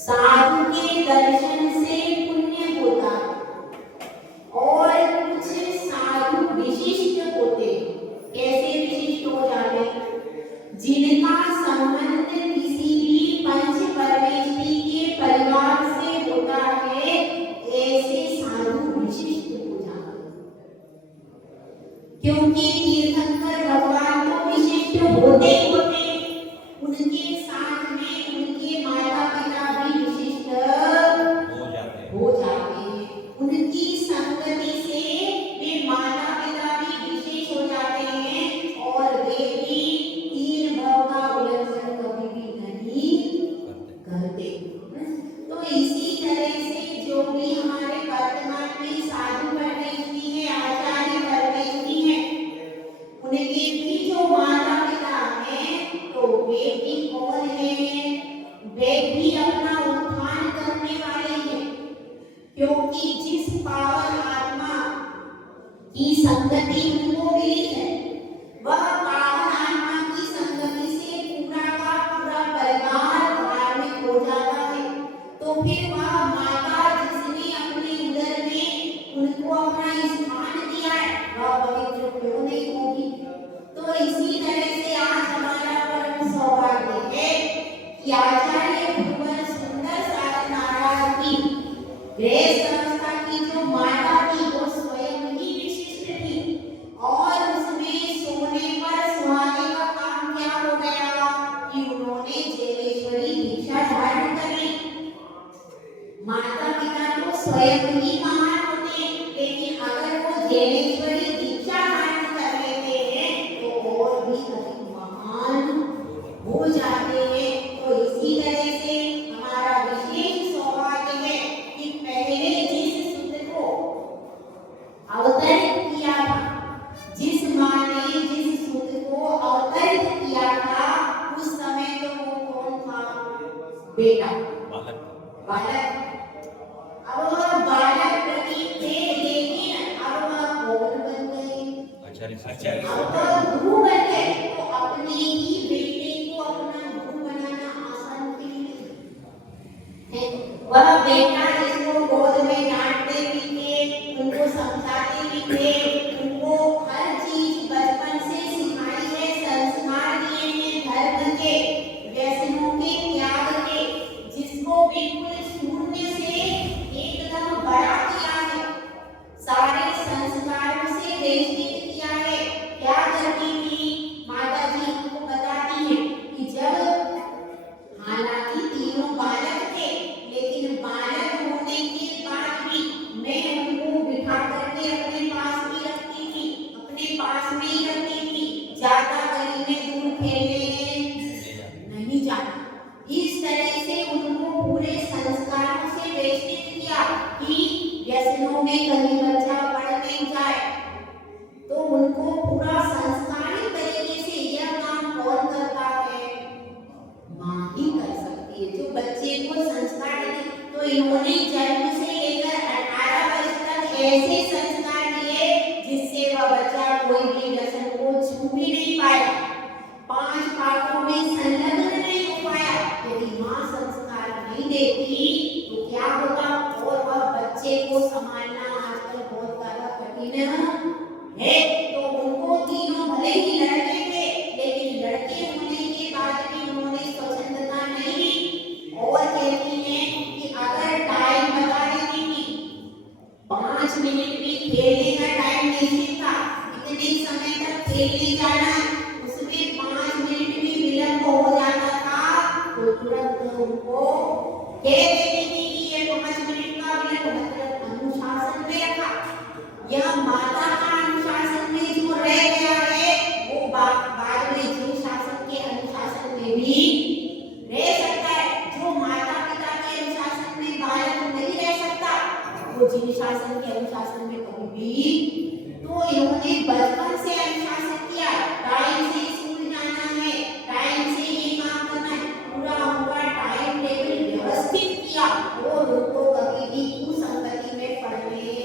साधु के दर्शन से पुण्य होता और कुछ साधु विशिष्ट होते। कैसे विशिष्ट हो जाते? जिनका संबंध किसी भी पंच परमेष्ठी के परिवार से होता है, ऐसे साधु विशिष्ट हो जाते। क्योंकि तीर्थंकर भगवान तो विशिष्ट होते होते, उनके साथ में उनके माता पिता भी विशिष्ट हो जाते हैं। उनकी संगति से वे माता पिता भी विशेष हो जाते हैं और वे भी तीन भव का उल्लंघन कभी भी नहीं करते। तो इसी तरह से जो भी हमारे वर्तमान में साधु परमेष्ठी है, आचार्य परमेष्ठी है, उनके भी जो माता पिता हैं, तो वे भी कौन हैं? वे भी अपना उत्थान करने वाले हैं। क्योंकि जिस पावन आत्मा की संगति उनको मिली है, वह पावन आत्मा की संगति से पूरा का पूरा परिवार धार्मिक हो जाता है। तो फिर वह माता जिसने अपने उदर में उनको अपना स्थान दिया है, वह पवित्र क्यों नहीं होगी? तो इसी तरह से आज हमारा परम सौभाग्य है कि आचार्य गुरुवर सुंदर सागर महाराज की गृह संस्था की जो माता थी, वो स्वयं ही विशिष्ट थी। और उसमें सोने पर सुहाने का काम क्या हो गया कि उन्होंने जैनेश्वरी दीक्षा धारण कर ली। माता पिता तो स्वयं ही महान होते, लेकिन अगर वो जैनेश्वरी दीक्षा धारण कर लेते हैं तो और भी अधिक महान हो जाते हैं। तो इसी तरह से हमारा विशेष सौभाग्य है कि पहले जिस सूत्र को अवतरित किया था, जिस माँ ने जिस सूत्र को अवतरित किया था, उस समय तो वो कौन था? बेटा, बालक। अब वह बालक प्रतीक थे, लेकिन अब वह कौन बन गए? अब वह गुरु बन गए। तो अपने ही बेटे को अपना गुरु बनाना आसान नहीं है। वह बेटा जिसको गोद में डांटते भी थे, उनको समझाते भी थे, उनको हर चीज बचपन से सिखाई है, संस्कार दिए हैं धर्म के, व्यसनों के त्याग के, जिसको बिल्कुल शून्य से एकदम बड़ा किया है, सारे संस्कारों से वेष्टित किया है। क्या करती थी माता जी? उनको बताती है कि जब हालांकि तीनों बालक थे, लेकिन बालक उन्होंने जन्म से लेकर 18 वर्ष तक ऐसे संस्कार दिए जिससे वह बच्चा कोई भी व्यसन को छू भी नहीं पाया, 5 पापों में संलग्न नहीं हो पाया। यदि माँ संस्कार नहीं देती तो क्या होगा? और वह बच्चे को संभालना आजकल बहुत ज्यादा कठिन है। तो उनको तीनों भले ही लड़के थे, लेकिन लड़के होने के बाद भी उन्होंने स्वतंत्रता नहीं दी और कहती हैं कि अगर टाइम बता देती थी, 5 मिनट भी खेलने का टाइम निश्चित था, इतने समय तक खेलने जाना, उसमें 5 मिनट भी विलंब हो जाता था तो तुरंत उनको कह देती थी कि ये 5 मिनट का विलंब, मतलब अनुशासन में रखा। यह माता का अनुशासन में जो रह गया है वो बाद में जीव शासन के अनुशासन में भी रह सकता है। जो माता पिता के अनुशासन में बालक नहीं रह सकता वो जीव शासन के अनुशासन में कभी भी। तो इन्होंने बचपन से अनुशासन किया, टाइम से स्कूल जाना है, टाइम से ये काम करना है, पूरा उनका टाइम टेबल व्यवस्थित किया और उनको कभी भी कुसंगति में पड़ने,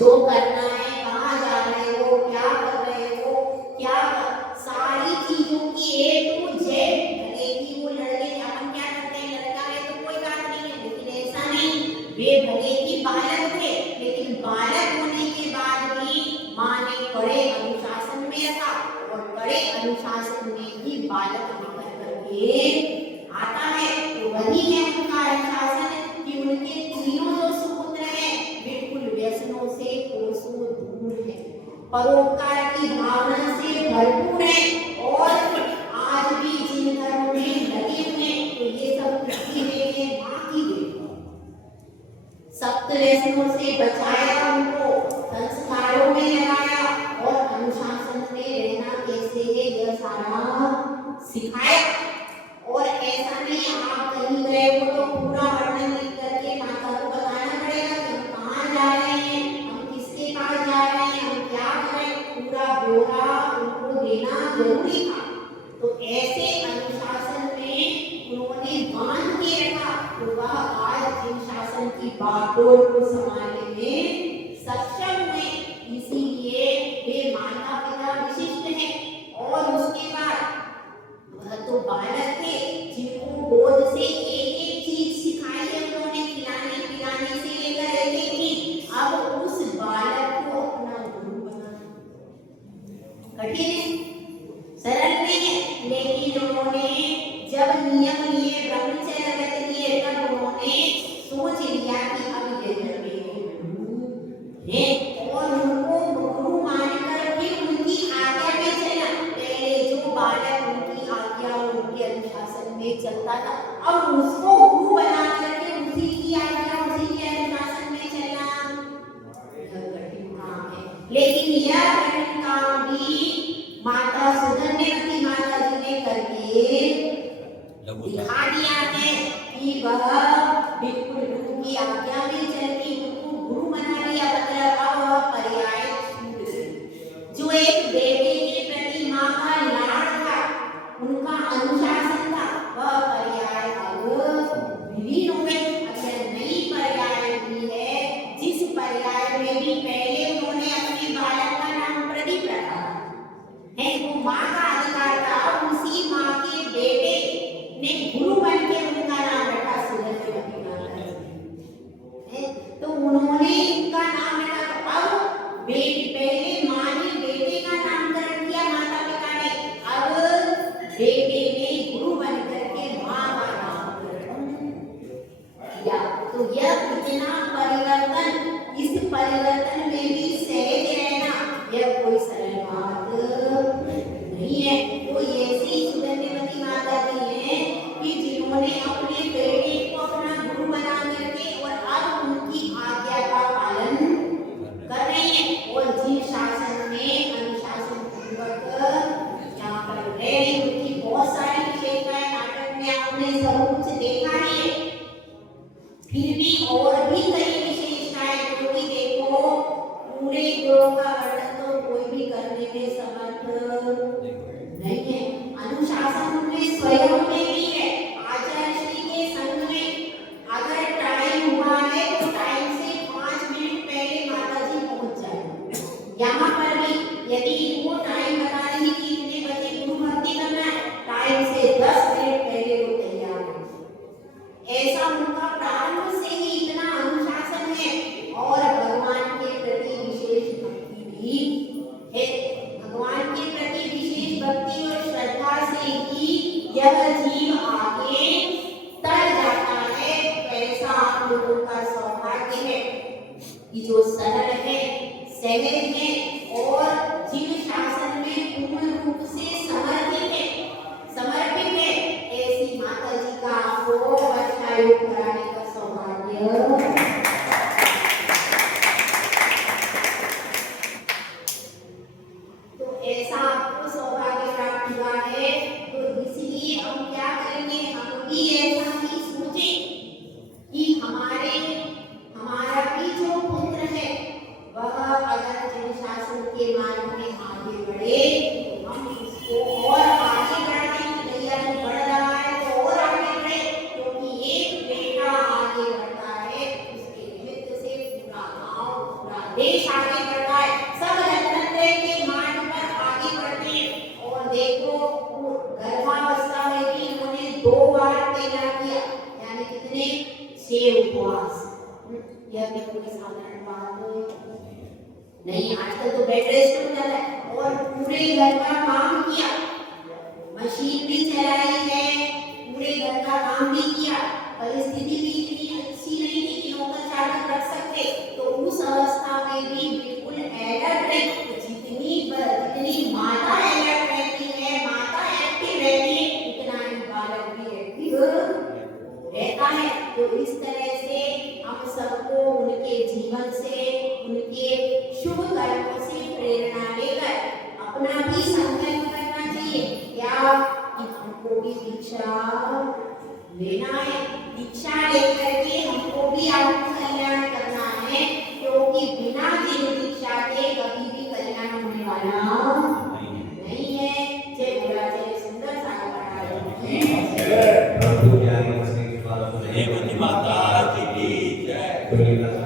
जो करना है, कहाँ जा रहे हो, क्या कर रहे हो, क्या सारी चीजों की A to Z, भले ही वो लड़के, अपन क्या करते हैं, लड़का है तो कोई बात नहीं है, लेकिन ऐसा नहीं, वे भले ही बालक थे, लेकिन बालक होने के बाद भी माँ ने कड़े अनुशासन में रखा और कड़े अनुशासन में ही बालक निकल करके आता है। तो वही है उनका अनुशासन कि उनके तीनों जो सुपुत्र हैं बिल्कुल व्यसनों से कोसों दूर है, परोपकार की भावना से भरपूर है और आज भी जिन घरों में लगे हुए तो ये सब किसकी देन है? माँ की देन। सप्त व्यसनों से बचाया, उनको संस्कारों में लगाया और अनुशासन में रहना कैसे है यह सारा सिखाया। और ऐसा नहीं आप कहीं गए हो तो पूरा वर्णन लिख करके माता को बताना पड़ेगा कि हम कहाँ जा रहे हैं, हम किसके पास जा रहे हैं, हम क्या करें, पूरा ब्यौरा उनको देना जरूरी था। तो ऐसे अनुशासन में उन्होंने बांध के रखा तो वह आज जीव शासन की बागडोर को संभालने में सक्षम हुए। इसीलिए वे माता पिता विशिष्ट हैं। और उसके बाद वह तो बालक थे जिनको गोद से एक-एक चीज सिखाई है उन्होंने, खिलाने पिलाने से लेकर एक-एक चीज। अब उस बालक को अपना गुरु बनाना कठिन है, सरल नहीं है, लेकिन उन्होंने जब नियम लिए, ब्रह्मचर्य व्रत लिए, तब उन्होंने सोच लिया कि अब ये मेरे गुरु हैं और उनको गुरु मानकर भी उनकी आज्ञा में चला। पहले जो बालक उनकी आज्ञा और उनके अनुशासन में चलता था, अब उसको गुरु बना करके उसी की आज्ञा, उसी के अनुशासन में चलना यह कठिन काम है। लेकिन यह कठिन काम भी माता सुधन्यवती माता जी ने करके दिखा दिया है कि वह बिल्कुल गुरु की आज्ञा में चल के उनको गुरु बना लिया। मतलब अब वह पर्याय छूट गई। जो एक बेटे के प्रति माँ का लाड़ था, उनका अनुशासन था, वह पर्याय अब विलीन हो गई। अगर नई पर्याय भी है, जिस पर्याय में भी पहले उन्होंने अपने बालक का नाम प्रदीप रखा है, वो माँ का अधिकार था, उसी माँ के बेटे ने गुरु बन के उनका नाम रखा सुधन्यवती माता जी। तो उन्होंने इनका नाम रखा। तो अब पहले माँ ने बेटे का नामकरण किया, माता पिता ने, अब बेटे ने गुरु बन करके माँ का नामकरण किया। तो यह कितना परिवर्तन, इस परिवर्तन में भी सहज रहना यह कोई सरल बात नहीं है। तो ऐसी सुधन्यवती माता जी हैं कि जिन्होंने अपने बेटे को अपना गुरु बना करके और अब उनकी आज्ञा का पालन कर रही हैं और जीव शासन में अनुशासन पूर्वक यहाँ पर रह रही। उनकी बहुत सारी विशेषताएं नाटक में आपने सब कुछ देखा ही है, फिर भी और भी कई विशेषताएं जो कि देखो पूरे गुणों का वर्णन तो कोई भी करने में समर्थ नहीं है। अनुशासन में स्वयं में भी है, आचार्य श्री के संग में अगर टाइम कि जो सरल है, सहज है और जीव शासन में पूर्ण रूप से समर्पित है, ऐसी माता जी का आपको बच्चायोग कराने का सौभाग्य। तो ऐसा आपको सौभाग्य प्राप्त हुआ है, तो इसलिए हम क्या करेंगे, हम भी ऐसा ही सोचे कि हमारा भी जो पुत्र है वह अगर जन शासन के मार्ग में आगे बढ़े तो हम इसको और आगे बढ़ाने की तैयारी बढ़ रहा है तो और आगे बढ़े, क्योंकि एक बेटा आगे बढ़ता है उसके निमित्त से पूरा गांव पूरा देश आगे बढ़ता है, सब गणतंत्र के मार्ग पर आगे बढ़ते हैं। और देखो गर्भावस्था में भी उन्होंने 2 बार तैयार किया, यानी कितने 6 उपवास। यह भी कोई साधारण बात नहीं, आजकल तो बेड रेस्ट हो जाता है और पूरे घर का काम किया, मशीन भी चलाई है, पूरे घर का काम भी किया, परिस्थिति भी इतनी अच्छी नहीं थी कि नौकर चाकर रख सकते, तो उस अवस्था में भी बिल्कुल अलर्ट रहे। जितनी माता अलर्ट रहती है, माता एक्टिव रहती है, उतना ही बालक भी एक्टिव रहता है। तो इस तरह से हम सबको उनके जीवन से, उनके शुभ कर्मों से प्रेरणा लेकर अपना भी संकल्प करना चाहिए, क्या कि हमको भी दीक्षा लेना है, दीक्षा लेकर के हमको भी आत्म कल्याण करना है, क्योंकि बिना जिन दीक्षा के कभी भी कल्याण होने वाला नहीं है। जय बोला, जय सुंदर सागर प्रभु ज्ञान से माता की जय।